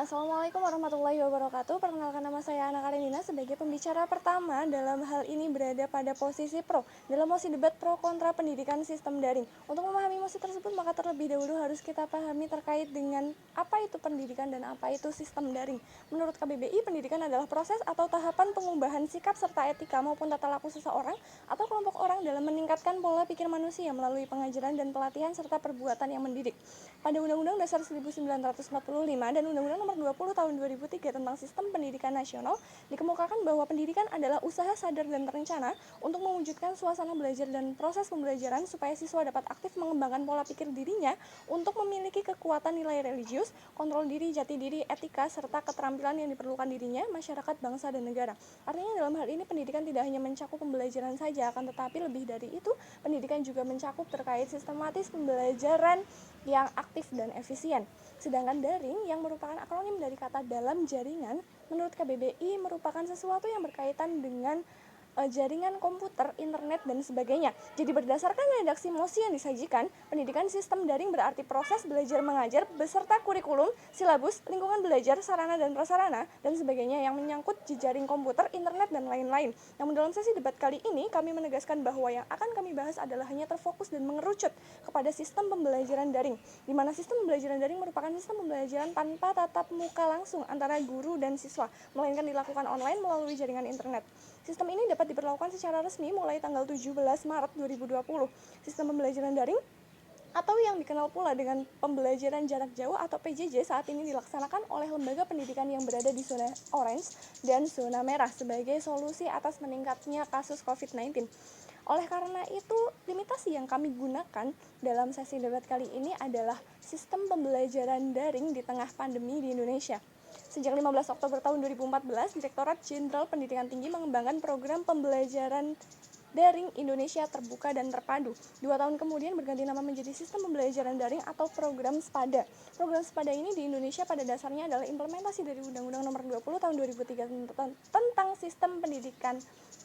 Assalamualaikum warahmatullahi wabarakatuh. Perkenalkan, nama saya Ana Karenina sebagai pembicara pertama. Dalam hal ini berada pada posisi pro dalam mosi debat pro kontra pendidikan sistem daring. Untuk memahami mosi tersebut, maka terlebih dahulu harus kita pahami terkait dengan apa itu pendidikan dan apa itu sistem daring. Menurut KBBI, pendidikan adalah proses atau tahapan pengubahan sikap serta etika maupun tata laku seseorang atau kelompok orang dalam meningkatkan pola pikir manusia melalui pengajaran dan pelatihan serta perbuatan yang mendidik. Pada Undang-Undang Dasar 1945 dan Undang-Undang Nomor 20 Tahun 2003 tentang Sistem Pendidikan Nasional, dikemukakan bahwa pendidikan adalah usaha sadar dan terencana untuk mewujudkan suasana belajar dan proses pembelajaran supaya siswa dapat aktif mengembangkan pola pikir dirinya untuk memiliki kekuatan nilai religius, kontrol diri, jati diri, etika, serta keterampilan yang diperlukan dirinya, masyarakat, bangsa, dan negara. Artinya dalam hal ini pendidikan tidak hanya mencakup pembelajaran saja, akan tetapi lebih dari itu, pendidikan juga mencakup terkait sistematis pembelajaran yang aktif dan efisien. Sedangkan daring yang merupakan akronim dari kata dalam jaringan, menurut KBBI merupakan sesuatu yang berkaitan dengan jaringan komputer, internet, dan sebagainya. Jadi berdasarkan redaksi mosi yang disajikan, pendidikan sistem daring berarti proses belajar mengajar beserta kurikulum, silabus, lingkungan belajar, sarana dan prasarana, dan sebagainya yang menyangkut jejaring komputer, internet, dan lain-lain. Namun dalam sesi debat kali ini, kami menegaskan bahwa yang akan kami bahas adalah hanya terfokus dan mengerucut kepada sistem pembelajaran daring, di mana sistem pembelajaran daring merupakan sistem pembelajaran tanpa tatap muka langsung antara guru dan siswa, melainkan dilakukan online melalui jaringan internet. Sistem ini dapat diberlakukan secara resmi mulai tanggal 17 Maret 2020. Sistem pembelajaran daring atau yang dikenal pula dengan pembelajaran jarak jauh atau PJJ saat ini dilaksanakan oleh lembaga pendidikan yang berada di zona orange dan zona merah sebagai solusi atas meningkatnya kasus COVID-19. Oleh karena itu, limitasi yang kami gunakan dalam sesi debat kali ini adalah sistem pembelajaran daring di tengah pandemi di Indonesia. Sejak 15 Oktober tahun 2014, Direktorat Jenderal Pendidikan Tinggi mengembangkan program pembelajaran daring Indonesia Terbuka dan Terpadu. 2 tahun kemudian berganti nama menjadi Sistem Pembelajaran Daring atau Program SPADA. Program SPADA ini di Indonesia pada dasarnya adalah implementasi dari Undang-Undang Nomor 20 Tahun 2003 tentang Sistem Pendidikan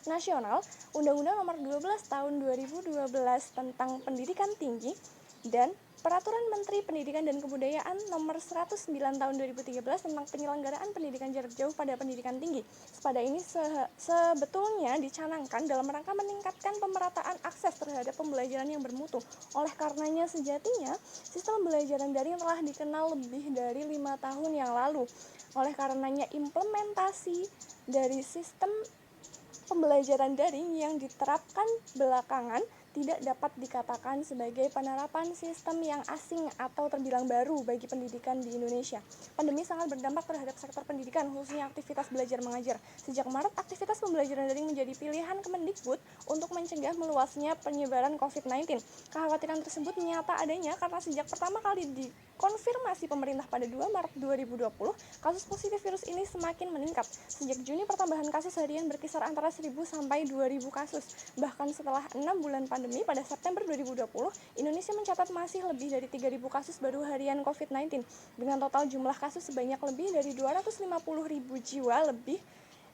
Nasional, Undang-Undang Nomor 12 Tahun 2012 tentang Pendidikan Tinggi, dan Peraturan Menteri Pendidikan dan Kebudayaan Nomor 109 Tahun 2013 tentang penyelenggaraan pendidikan jarak jauh pada pendidikan tinggi. SPADA ini sebetulnya dicanangkan dalam rangka meningkatkan pemerataan akses terhadap pembelajaran yang bermutu. Oleh karenanya sejatinya, sistem pembelajaran daring telah dikenal lebih dari 5 tahun yang lalu. Oleh karenanya implementasi dari sistem pembelajaran daring yang diterapkan belakangan tidak dapat dikatakan sebagai penerapan sistem yang asing atau terbilang baru bagi pendidikan di Indonesia. Pandemi sangat berdampak terhadap sektor pendidikan, khususnya aktivitas belajar mengajar. Sejak Maret, aktivitas pembelajaran daring menjadi pilihan Kemendikbud untuk mencegah meluasnya penyebaran COVID-19. Kekhawatiran tersebut nyata adanya karena sejak pertama kali dikonfirmasi pemerintah pada 2 Maret 2020, kasus positif virus ini semakin meningkat. Sejak Juni, pertambahan kasus harian berkisar antara 1.000 sampai 2.000 kasus. Bahkan setelah 6 bulan pandemi, pada September 2020, Indonesia mencatat masih lebih dari 3.000 kasus baru harian COVID-19, dengan total jumlah kasus sebanyak lebih dari 250.000 jiwa lebih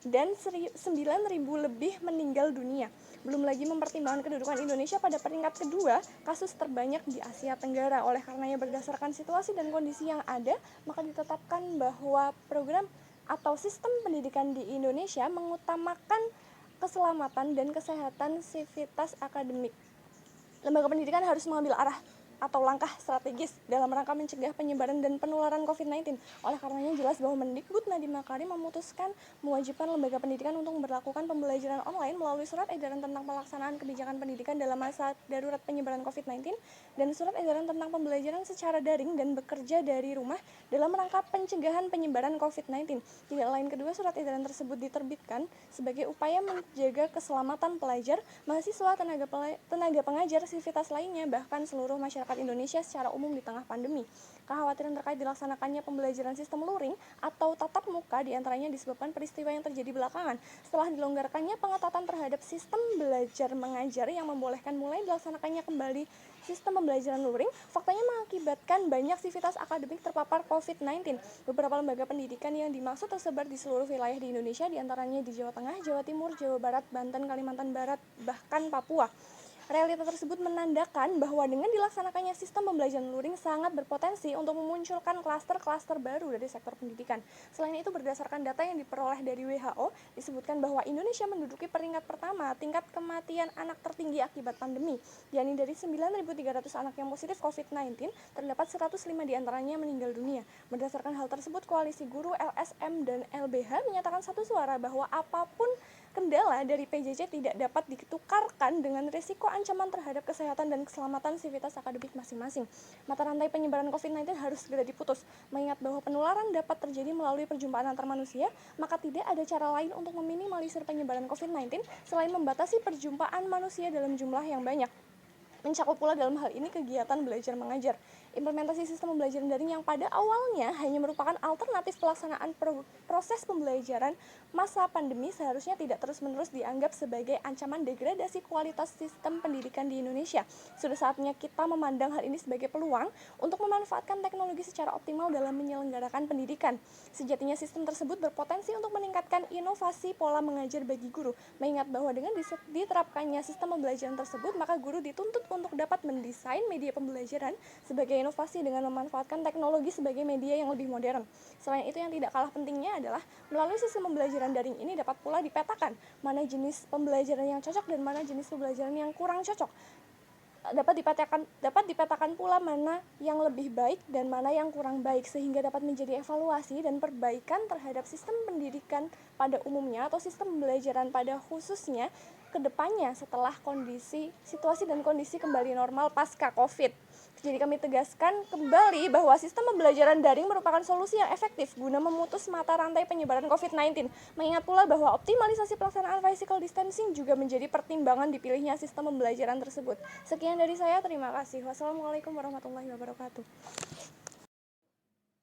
dan 9.000 lebih meninggal dunia. Belum lagi mempertimbangkan kedudukan Indonesia pada peringkat kedua kasus terbanyak di Asia Tenggara. Oleh karenanya berdasarkan situasi dan kondisi yang ada, maka ditetapkan bahwa program atau sistem pendidikan di Indonesia mengutamakan keselamatan dan kesehatan sivitas akademik. Lembaga pendidikan harus mengambil arah atau langkah strategis dalam rangka mencegah penyebaran dan penularan COVID-19. Oleh karenanya jelas bahwa Mendikbud Nadiem Makarim memutuskan mewajibkan lembaga pendidikan untuk memberlakukan pembelajaran online melalui surat edaran tentang pelaksanaan kebijakan pendidikan dalam masa darurat penyebaran COVID-19 dan surat edaran tentang pembelajaran secara daring dan bekerja dari rumah dalam rangka pencegahan penyebaran COVID-19. Tidak lain kedua surat edaran tersebut diterbitkan sebagai upaya menjaga keselamatan pelajar, mahasiswa, tenaga pengajar, sivitas lainnya, bahkan seluruh masyarakat Indonesia secara umum di tengah pandemi. Kekhawatiran terkait dilaksanakannya pembelajaran sistem luring atau tatap muka diantaranya disebabkan peristiwa yang terjadi belakangan. Setelah dilonggarkannya pengetatan terhadap sistem belajar mengajar yang membolehkan mulai dilaksanakannya kembali sistem pembelajaran luring, faktanya mengakibatkan banyak sivitas akademik terpapar COVID-19. Beberapa lembaga pendidikan yang dimaksud tersebar di seluruh wilayah di Indonesia, diantaranya di Jawa Tengah, Jawa Timur, Jawa Barat, Banten, Kalimantan Barat, bahkan Papua. Realita tersebut menandakan bahwa dengan dilaksanakannya sistem pembelajaran luring sangat berpotensi untuk memunculkan klaster-klaster baru dari sektor pendidikan. Selain itu, berdasarkan data yang diperoleh dari WHO, disebutkan bahwa Indonesia menduduki peringkat pertama tingkat kematian anak tertinggi akibat pandemi, yakni dari 9.300 anak yang positif COVID-19, terdapat 105 diantaranya meninggal dunia. Berdasarkan hal tersebut, Koalisi Guru LSM dan LBH menyatakan satu suara bahwa apapun kendala dari PJJ tidak dapat ditukarkan dengan risiko ancaman terhadap kesehatan dan keselamatan sivitas akademik masing-masing. Mata rantai penyebaran COVID-19 harus segera diputus. Mengingat bahwa penularan dapat terjadi melalui perjumpaan antar manusia, maka tidak ada cara lain untuk meminimalisir penyebaran COVID-19 selain membatasi perjumpaan manusia dalam jumlah yang banyak. Mencakup pula dalam hal ini kegiatan belajar mengajar. Implementasi sistem pembelajaran daring yang pada awalnya hanya merupakan alternatif pelaksanaan proses pembelajaran masa pandemi seharusnya tidak terus-menerus dianggap sebagai ancaman degradasi kualitas sistem pendidikan di Indonesia. Sudah saatnya kita memandang hal ini sebagai peluang untuk memanfaatkan teknologi secara optimal dalam menyelenggarakan pendidikan. Sejatinya sistem tersebut berpotensi untuk meningkatkan inovasi pola mengajar bagi guru. Mengingat bahwa dengan diterapkannya sistem pembelajaran tersebut, maka guru dituntut untuk dapat mendesain media pembelajaran sebagai inovasi dengan memanfaatkan teknologi sebagai media yang lebih modern. Selain itu, yang tidak kalah pentingnya adalah melalui sistem pembelajaran daring ini dapat pula dipetakan mana jenis pembelajaran yang cocok dan mana jenis pembelajaran yang kurang cocok. Dapat dipetakan pula mana yang lebih baik dan mana yang kurang baik, sehingga dapat menjadi evaluasi dan perbaikan terhadap sistem pendidikan pada umumnya atau sistem pembelajaran pada khususnya ke depannya setelah situasi dan kondisi kembali normal pasca COVID. Jadi kami tegaskan kembali bahwa sistem pembelajaran daring merupakan solusi yang efektif guna memutus mata rantai penyebaran COVID-19. Mengingat pula bahwa optimalisasi pelaksanaan physical distancing juga menjadi pertimbangan dipilihnya sistem pembelajaran tersebut. Sekian dari saya, terima kasih. Wassalamualaikum warahmatullahi wabarakatuh.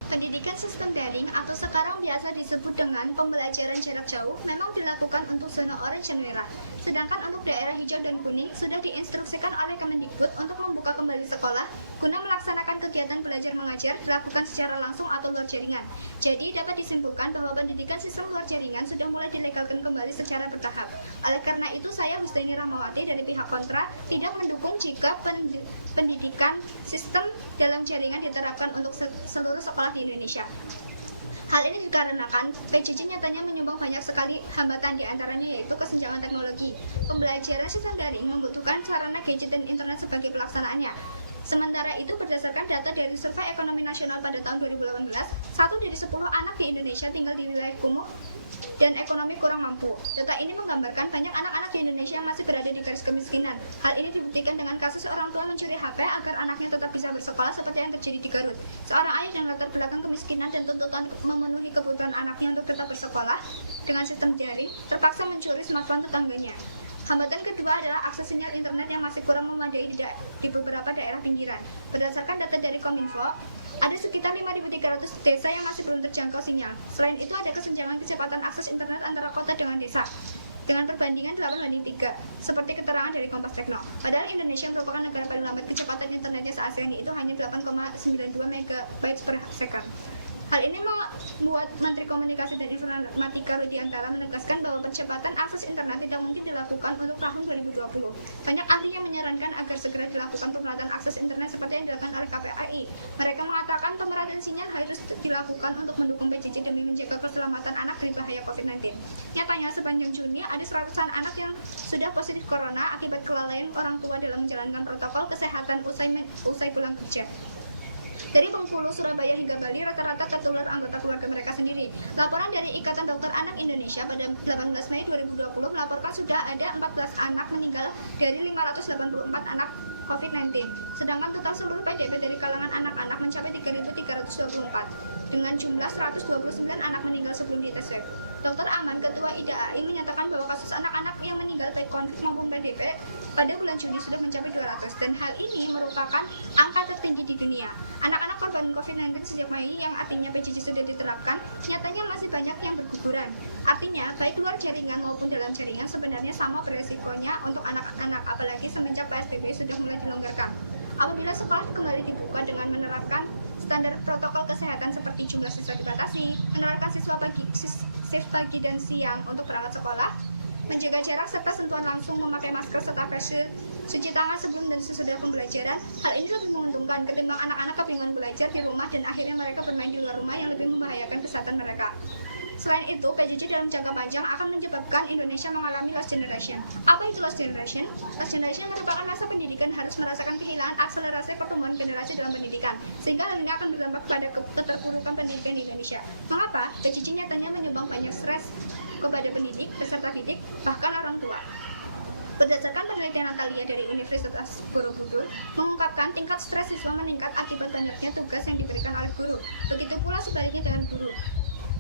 Pendidikan sistem daring atau sekarang biasa disebut dengan pembelajaran jarak jauh memang dilakukan untuk zona orange dan merah. Sedangkan untuk daerah hijau dan kuning sudah diinstruksikan oleh Kemendikbud untuk membuka kembali sekolah guna melaksanakan kegiatan belajar mengajar dilakukan secara langsung atau luar jaringan. Jadi dapat disimpulkan bahwa pendidikan sistem luar jaringan sudah mulai dilegalkan kembali secara bertahap. Oleh karena itu, saya Mustini Rahmawati dari pihak kontra tidak mendukung jika pendidikan sistem dalam jaringan diterapkan untuk seluruh sekolah di Indonesia. Hal ini dikarenakan PJJ nyatanya menyumbang banyak sekali hambatan, diantaranya yaitu kesenjangan teknologi. Pembelajaran sistem daring membutuhkan sarana gadget dan internet sebagai pelaksanaannya. Sementara itu, berdasarkan data dari Survei Ekonomi Nasional pada tahun 2018, 1 dari 10 anak di Indonesia tinggal di wilayah kumuh dan ekonomi kurang mampu. Data ini menggambarkan banyak anak-anak di Indonesia masih berada di garis kemiskinan. Hal ini dibuktikan dengan kasus seorang tua mencuri HP agar anaknya tetap bisa bersekolah seperti yang terjadi di Garut. Seorang ayah dengan latar belakang kemiskinan dan tuntutan memenuhi kebutuhan anaknya untuk tetap bersekolah dengan sistem daring terpaksa mencuri smartphone tetangganya. Hambatan kedua adalah akses sinyal internet yang masih kurang memadai di beberapa daerah pinggiran. Berdasarkan data dari Kominfo, ada sekitar 5.300 desa yang masih belum terjangkau sinyal. Selain itu, ada kesenjangan kecepatan akses internet antara kota dengan desa dengan perbandingan 8:3, seperti keterangan dari Kompas Tekno. Padahal Indonesia merupakan negara paling lambat kecepatan internetnya se-ASEAN, itu hanya 8,92 MB per second. Hal ini membuat Menteri Komunikasi dan Informatika Rudiantara menegaskan bahwa percepatan akses internet tidak mungkin dilakukan untuk tahun 2020. Banyak ahli yang menyarankan agar segera dilakukan pemerataan akses internet seperti yang dilakukan oleh KPAI. Mereka mengatakan pemerataan sinyal harus dilakukan untuk mendukung PJJ demi menjaga keselamatan anak dari bahaya COVID-19. Nyatanya sepanjang Juni ada seratusan anak yang sudah positif corona akibat kelalaian orang tua dalam menjalankan protokol kesehatan usai pulang kerja. Dari Bengkulu, Surabaya hingga Bali rata-rata tertular anggota keluarga mereka sendiri. Laporan dari Ikatan Dokter Anak Indonesia pada 18 Mei 2020 melaporkan sudah ada 14 anak meninggal dari 584 anak COVID-19. Sedangkan total seluruh PDP dari kalangan anak-anak mencapai 3.324 dengan jumlah 129 anak meninggal sebelum dites swab. Dr. Aman, Ketua IDAI, menyatakan bahwa kasus anak-anak yang meninggal dari konflik maupun PDP pada bulan Juni sudah mencapai 200, dan hal ini merupakan angka tertinggi di dunia. Anak-anak korban COVID-19 sejak Mei, yang artinya PJJ sudah diterapkan, nyatanya masih banyak yang berguguran. Artinya, baik luar jaringan maupun dalam jaringan sebenarnya sama beresikonya untuk anak-anak, apalagi semenjak PSBB sudah mulai dilonggarkan. Apabila sekolah kembali dibuka dengan menerapkan standar protokol kesehatan seperti jumlah siswa dibatasi, menerapkan shift pagi dan siang untuk perawat sekolah, menjaga jarak serta sentuhan langsung, memakai masker serta face Cuci tangan sebelum dan sesudah pembelajaran, hal ini lebih menguntungkan ketimbang anak-anak kebingungan belajar di rumah dan akhirnya mereka bermain di luar rumah yang lebih membahayakan kesehatan mereka. Selain itu, PJJ dalam jangka panjang akan menyebabkan Indonesia mengalami lost generation. Apa itu lost generation? Lost generation merupakan masa pendidikan harus merasakan kehilangan akselerasi pertumbuhan generasi dalam pendidikan, sehingga hal ini akan berdampak pada keterpurukan pendidikan di Indonesia. Mengapa? PJJ nyatanya menyumbang banyak stres kepada pendidik, peserta didik, bahkan orang tua. Berdasarkan penelitian Natalia dari Universitas Borobudur, mengungkapkan tingkat stres siswa meningkat akibat banyaknya tugas yang diberikan oleh guru. Begitu pula sebaliknya dengan guru.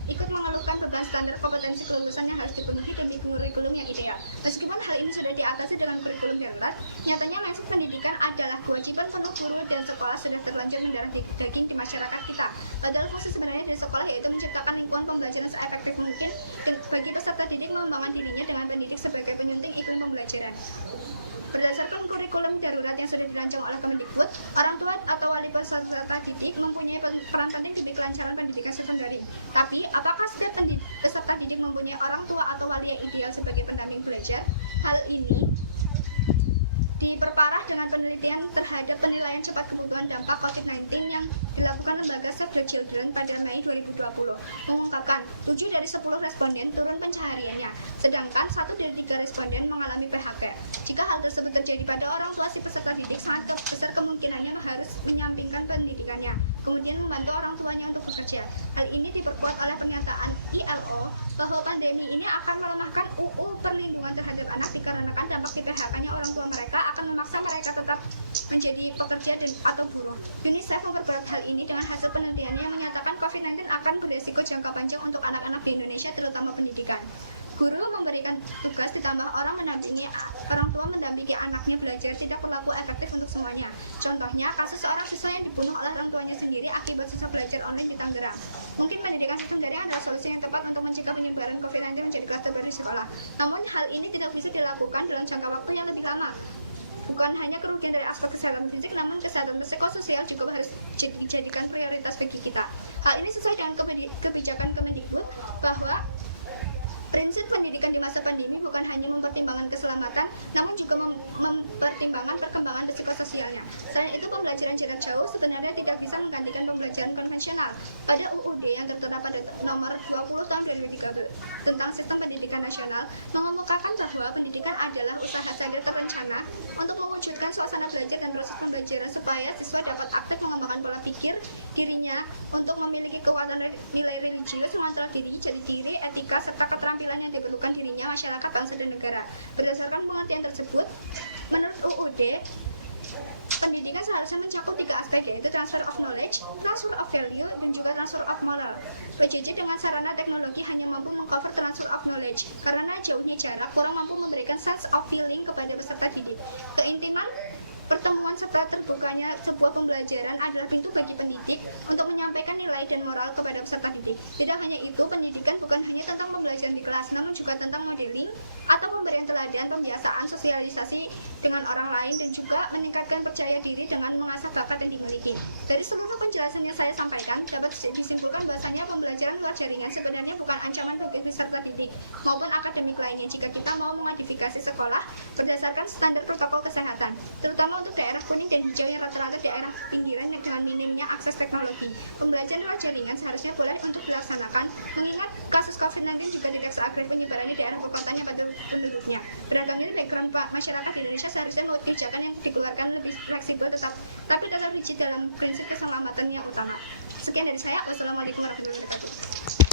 Ikut mengeluhkan beban standar kompetensi kelulusan yang harus dipenuhi di kurikulum yang ideal. Meskipun hal ini sudah diatasi dengan kurikulum darurat, nyatanya mindset pendidikan adalah kewajiban seluruh guru dan sekolah sudah terlanjur mendarah daging di masyarakat kita. Padahal fungsi sebenarnya dari sekolah yaitu menciptakan lingkungan pembelajaran seefektif mungkin bagi peserta didik mengembangkan dirinya dengan pendidik sebagai penyunting iklim pembelajaran. Berdasarkan kurikulum darurat yang sudah dirancang oleh Kemdikbud, orang tua atau wali peserta didik mempunyai peran penting di kelancaran pendidikan sistem daring. Tapi, apakah setiap peserta didik mempunyai orang tua atau wali yang ideal sebagai pendamping belajar? Hal ini diperparah dengan penelitian terhadap penilaian cepat kebutuhan dampak COVID-19 yang dilakukan lembaga Save the Children pada Mei 2020, mengungkapkan 7 dari 10 responden turun pencahariannya, sedangkan 1 dari 3 responden mengalami PHK. Jika hal tersebut terjadi pada orang tua si peserta didik, sangat besar kemungkinannya harus menyampingkan pendidikannya, kemudian membantu orang tuanya untuk bekerja. Hal ini diperkuat oleh pernyataan ILO bahwa pandemi ini akan melemahkan UU perlindungan terhadap anak dikarenakan dampak di PHK-nya orang tua mereka akan memaksa mereka tetap menjadi pekerja atau buruh. UNICEF memperberat hal ini dengan hasil penelitiannya yang menyatakan COVID-19 akan beresiko jangka panjang untuk anak-anak di Indonesia, terutama pendidikan. Guru memberikan tugas ditambah orang mendampingi orang tua mendampingi anaknya belajar tidak berlaku efektif untuk semuanya. Contohnya, kasus seorang siswa yang dibunuh oleh orang tuanya sendiri akibat siswa belajar online di Tangerang. Mungkin pendidikan sistem daring adalah solusi yang tepat untuk mencegah penyebaran COVID-19 menjadi kluster baru di sekolah. Namun, hal ini tidak bisa dilakukan dalam jangka waktu yang lebih lama. Bukan hanya kerugian dari aspek kesehatan fisik, namun kesehatan psikososial juga harus dijadikan prioritas bagi kita. Hal ini sesuai dengan kebijakan Kemendikbud bahwa prinsip pendidikan di masa pandemi bukan hanya mempertimbangkan keselamatan, namun juga mempertimbangkan perkembangan psikososialnya. Selain itu, pembelajaran jarak jauh sebenarnya tidak bisa menggantikan pembelajaran konvensional. Pada UUD yang tertera pada nomor 20 tahun 2013 tentang sistem pendidikan nasional, mengemukakan bahwa pendidikan adalah usaha sadar terencana untuk memunculkan suasana belajar dan proses pembelajaran supaya siswa dapat aktif mengembangkan pola pikir dirinya untuk memiliki kekuatan nilai religius, mengontrol diri, jadi diri, etika, serta keterampilan yang diperlukan dirinya, masyarakat, bangsa, dan negara. Berdasarkan pengertian tersebut, menurut UUD, pendidikan seharusnya mencakup 3 aspek, yaitu transfer of knowledge, transfer of value, dan juga transfer of moral. PJJ dengan sarana teknologi hanya mampu mengcover transfer of knowledge, karena jauhnya jarak kurang mampu memberikan sense of feeling kepada peserta didik. Keintiman pertemuan serta terbukanya sebuah pembelajaran adalah pintu bagi pendidik untuk menyampaikan nilai dan moral kepada peserta didik. Tidak hanya itu, pendidikan bukan hanya tentang pembelajaran di kelas, namun juga tentang modeling atau pemberian teladan, pembiasaan, sosialisasi dengan orang lain, dan juga meningkatkan percaya diri dengan mengasah bakat yang dimiliki. Dari seluruh penjelasan yang saya sampaikan, dapat disimpulkan bahwasanya pembelajaran luar jaringan sebenarnya bukan ancaman bagi peserta didik maupun akademik lainnya jika kita mau memodifikasi sekolah berdasarkan standar protokol kesehatan, terutama untuk daerah kuning dan hijau yang rata-rata daerah pinggiran dengan minimnya akses teknologi. Pembelajaran luar jaringan seharusnya boleh untuk dilaksanakan, mengingat kasus COVID-19 juga tidak seaktif penyebaran di daerah kota yang pada penduduknya. Beragam dari background masyarakat di Indonesia seharusnya kebijakan yang dikeluarkan lebih fleksibel tapi tetap rigid dalam prinsip keselamatan yang utama. Sekian dari saya. Wassalamualaikum warahmatullahi wabarakatuh.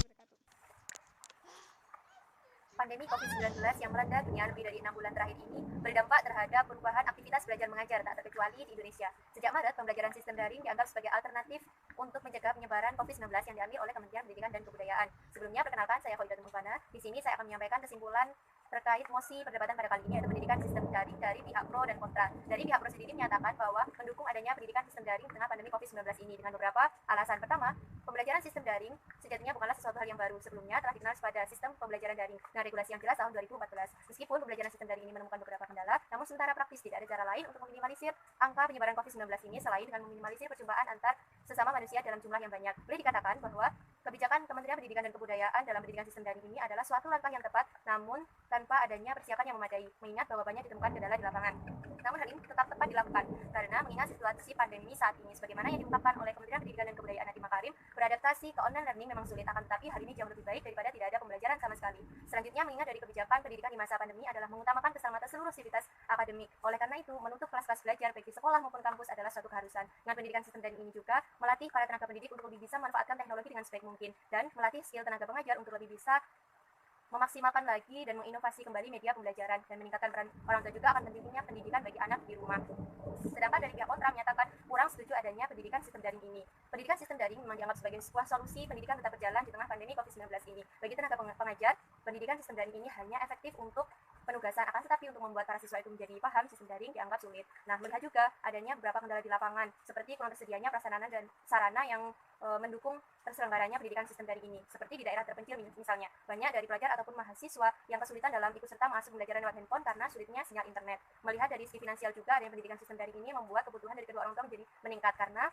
Pandemi COVID-19 yang melanda dunia lebih dari 6 bulan terakhir ini berdampak terhadap perubahan aktivitas belajar mengajar tak terkecuali di Indonesia. Sejak Maret, pembelajaran sistem daring dianggap sebagai alternatif untuk mencegah penyebaran COVID-19 yang diambil oleh Kementerian Pendidikan dan Kebudayaan. Sebelumnya, perkenalkan, saya Khaidatul Mufana. Di sini saya akan menyampaikan kesimpulan terkait mosi perdebatan pada kali ini, yaitu pendidikan sistem daring dari pihak pro dan kontra. Dari pihak pro sendiri menyatakan bahwa mendukung adanya pendidikan sistem daring di tengah pandemi COVID-19 ini dengan beberapa alasan. Pertama, pembelajaran sistem daring sejatinya bukanlah sesuatu hal yang baru. Sebelumnya telah dikenal pada sistem pembelajaran daring dengan regulasi yang jelas tahun 2014. Meskipun pembelajaran sistem daring ini menemukan beberapa kendala, namun sementara praktis tidak ada cara lain untuk meminimalisir angka penyebaran COVID-19 ini selain dengan meminimalisir perjumpaan antar sesama manusia dalam jumlah yang banyak. Boleh dikatakan bahwa Kebijakan Kementerian Pendidikan dan Kebudayaan dalam pendidikan sistem daring ini adalah suatu langkah yang tepat, namun tanpa adanya persiapan yang memadai, mengingat bahwa banyak ditemukan kendala di lapangan. Namun hal ini tetap tepat dilakukan, karena mengingat situasi pandemi saat ini, sebagaimana yang diungkapkan oleh Kementerian Pendidikan dan Kebudayaan Nadiem Makarim, beradaptasi ke online learning memang sulit, akan tetapi hal ini jauh lebih baik daripada tidak ada pembelajaran sama sekali. Selanjutnya, mengingat dari kebijakan pendidikan di masa pandemi adalah mengutamakan keselamatan seluruh sivitas akademik. Oleh karena itu, menutup kelas-kelas belajar baik di sekolah maupun kampus adalah suatu keharusan. Dengan pendidikan sistem daring ini juga melatih para tenaga pendidik untuk lebih bisa memanfaatkan teknologi dengan sebaik mungkin, dan melatih skill tenaga pengajar untuk lebih bisa memaksimalkan lagi dan menginovasi kembali media pembelajaran, dan meningkatkan peran orang tua juga akan pentingnya pendidikan bagi anak di rumah. Sedangkan dari pihak kontra menyatakan kurang setuju adanya pendidikan sistem daring ini. Pendidikan sistem daring memang dianggap sebagai sebuah solusi pendidikan tetap berjalan di tengah pandemi COVID-19 ini. Bagi tenaga pengajar, pendidikan sistem daring ini hanya efektif untuk penugasan, akan tetapi untuk membuat para siswa itu menjadi paham sistem daring dianggap sulit. Nah, melihat juga adanya beberapa kendala di lapangan, seperti kurang tersedianya prasarana dan sarana yang mendukung terselenggaranya pendidikan sistem daring ini. Seperti di daerah terpencil misalnya, banyak dari pelajar ataupun mahasiswa yang kesulitan dalam ikut serta masuk pembelajaran lewat handphone karena sulitnya sinyal internet. Melihat dari sisi finansial juga, adanya pendidikan sistem daring ini membuat kebutuhan dari kedua orang tua menjadi meningkat, karena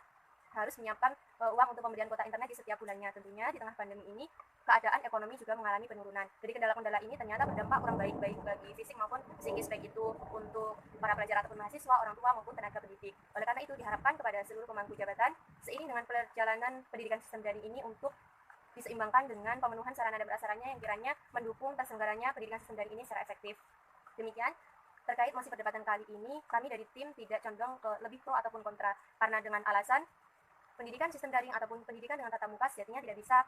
harus menyiapkan uang untuk pembelian kuota internet di setiap bulannya. Tentunya di tengah pandemi ini keadaan ekonomi juga mengalami penurunan. Jadi kendala-kendala ini ternyata berdampak kurang baik bagi fisik maupun psikis, baik itu untuk para pelajar ataupun mahasiswa, orang tua maupun tenaga pendidik. Oleh karena itu diharapkan kepada seluruh pemangku jabatan seiring dengan perjalanan pendidikan sistem daring ini untuk diseimbangkan dengan pemenuhan sarana dan prasarana yang kiranya mendukung terselenggaranya pendidikan sistem daring ini secara efektif. Demikian terkait mosi perdebatan kali ini, kami dari tim tidak condong ke lebih pro ataupun kontra, karena dengan alasan pendidikan sistem daring ataupun pendidikan dengan tatap muka sejatinya tidak bisa.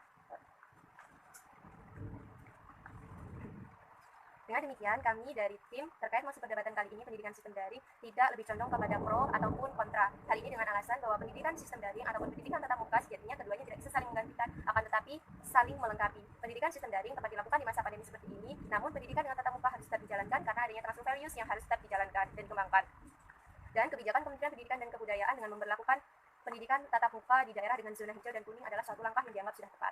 Dengan demikian, kami dari tim terkait mosi perdebatan kali ini pendidikan sistem daring tidak lebih condong kepada pro ataupun kontra. Hal ini dengan alasan bahwa pendidikan sistem daring ataupun pendidikan tatap muka sejatinya keduanya tidak bisa saling menggantikan, akan tetapi saling melengkapi. Pendidikan sistem daring dapat dilakukan di masa pandemi seperti ini, namun pendidikan dengan tatap muka harus tetap dijalankan karena adanya transfer values yang harus tetap dijalankan dan dikembangkan. Dan kebijakan Kementerian Pendidikan dan Kebudayaan dengan memberlakukan pendidikan tatap muka di daerah dengan zona hijau dan kuning adalah suatu langkah yang dianggap sudah tepat.